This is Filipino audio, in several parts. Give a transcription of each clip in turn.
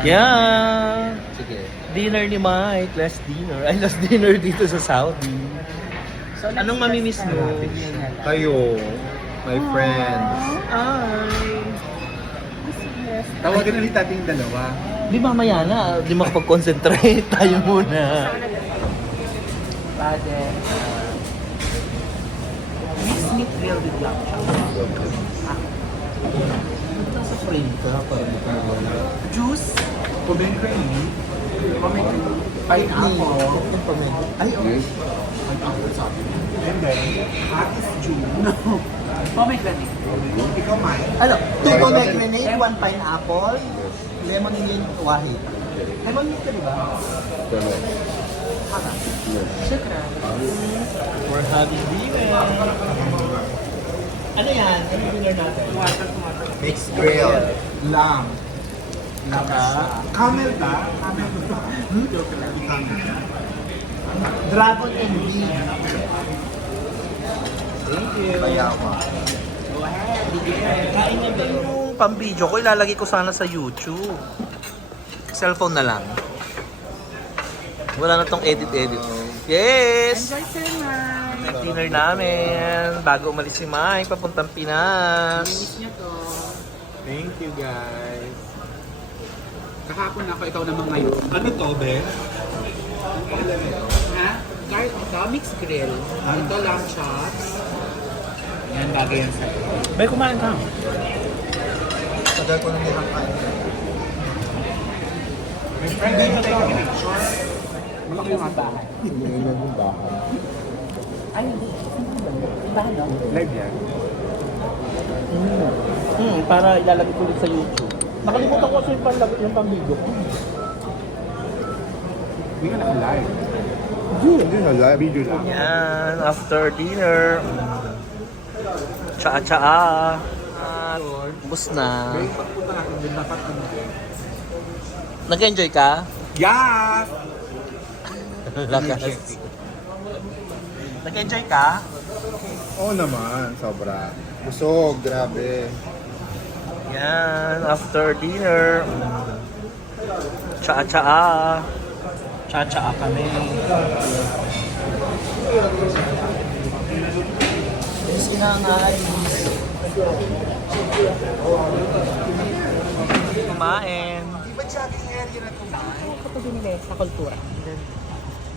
Yeah! Sige. Dinner ni Mike. Last dinner. Ay, last dinner dito sa Saudi. So, Anong mamimiss mo? Kayo, my friends. Ay! Tawagan ulit natin yung dalawa. Di mamaya na. Di makapag-concentrate. Tayo muna. Bade. Mixed meat grill with lamb chop. Ito sa frame ka. Juice. Pomegranate. Pineapple. Yung pamego. Ay, okay. Pineapple sabi. And then, hot is June. No. Pomegranate. Ikaw, Mike. Ano? 2 pomegranate, 1 pineapple, lemon mint, wahid. Lemon mint ka, di ba? Shukran. We're having dinner. Ano yan? Ano yung dinner natin? Mixed grill. Lamb. Camel ba? Camel ba? Joke lang. Camel ba? Dragon and beef. Thank you. Mayawa. Kain niya ba yung pang-video ko? Ilalagay ko sana sa YouTube. Cellphone na lang. Wala na tong edit-edit. Yes! Enjoy sir, Mike. Dinner namin. Bago umalis si Mike, papuntang Pinas. Miss niyo to. Thank you, guys. Kahapon ako, ikaw naman ngayon. Ano to, be? Ha? Ito, mixed grill. Ito, lamb chops. Yan, bagay yan sa'yo. May kumain ka. Tagal ko nang nakain. My friend, may take a picture. Malaki yung bahay. Hindi na yung bahay. Ay, hindi. Bahay, no? Live yan. Para ilalagay ko ulit sa YouTube. Nakalimutan ko kasi yung pang-video ko. Hindi nga naka-live. Hindi na live. Video lang. Yan, after dinner. Tsaa-tsaa. Bus na. May pagpunta natin din dapat ano din. Nag-enjoy ka? Yes! Lakas. Nag-enjoy ka? Oo naman, sobra. Busog, grabe. Yan, after dinner. Tsaa-tsaa. Tsaa-tsaa kami. Yes, inangay. Kumain. Di ba jogging area na ito? Kapag binili sa kultura.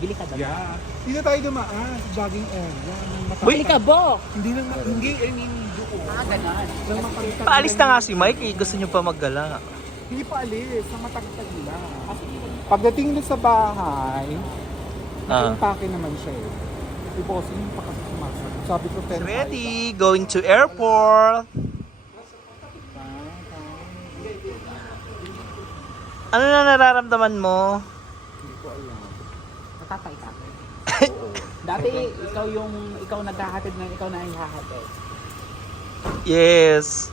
Bili ka ba? Yeah. Hindi na tayo dumaan sa jogging area. Uy! Bili ka, Bo! Hindi na, hindi, I mean, doon. Ganon. Nang makalitan. Paalis na nga si Mike eh. Gusto niyo pa maggala. Hindi pa alis, sa matagtag lang. Pagdating na sa bahay, naka-impake naman siya eh. Iposin yung pakasumasok. Sabi ko, 10. Ready, going to airport. Ano na nararamdaman mo? Hindi ko alam. Natatay ka. Dati, ikaw naghahatid na ikaw na ihahatid. Yes.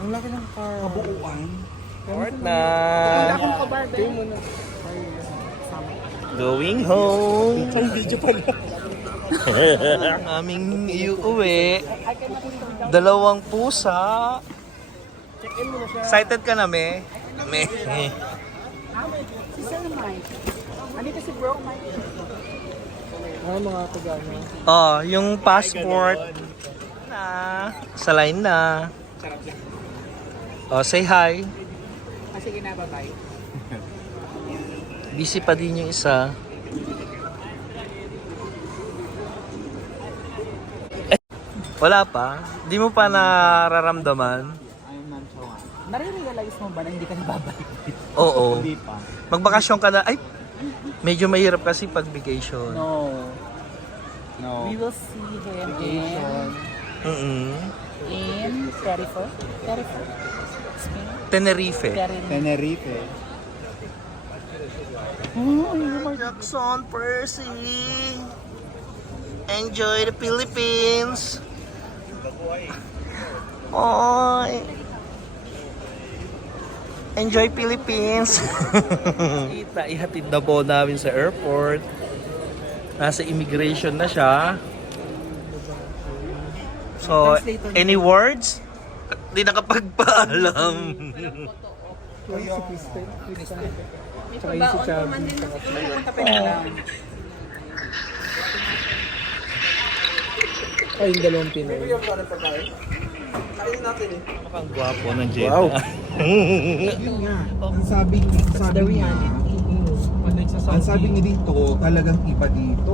Ang laki ng car. Kabuuan. Port na. Wala akong kabarbe. Going home. Ang video pala. Aming iuwi. 2 pusa. Check-in mo na siya. Excited ka na, me? Me. Si Sir Mike. Andito si Bro Mike. Ay, mga taga-ano. Oh, yung passport. Na. Sa line na. Oh, say hi. Sige na, bye-bye. Busy pa din yung isa. Wala pa? Di mo pa nararamdaman? I'm not sure. Nare-realize mo ba na hindi ka nababalik? Oo. Hindi pa. Magbakasyon ka na. Ay, medyo mahirap kasi pag vacation. No. No. We will see him in Tenerife. Spain? Tenerife. Tenerife. Jackson Percy. Enjoy the Philippines. Oy. Enjoy Philippines. Kita, ihatid na po namin sa airport. Nasa immigration na siya. So, any words? Di nakapagpaalam. Yung si Kristen. May Tsaka yung si pabaon Chubby. pa man din. Kapit na lang. Ay, yung dalawang Pinoy. Ang gwapo ng Jeda. Wow. Yun nga. Ang sabi niya, ang sabi niya dito, talagang iba dito.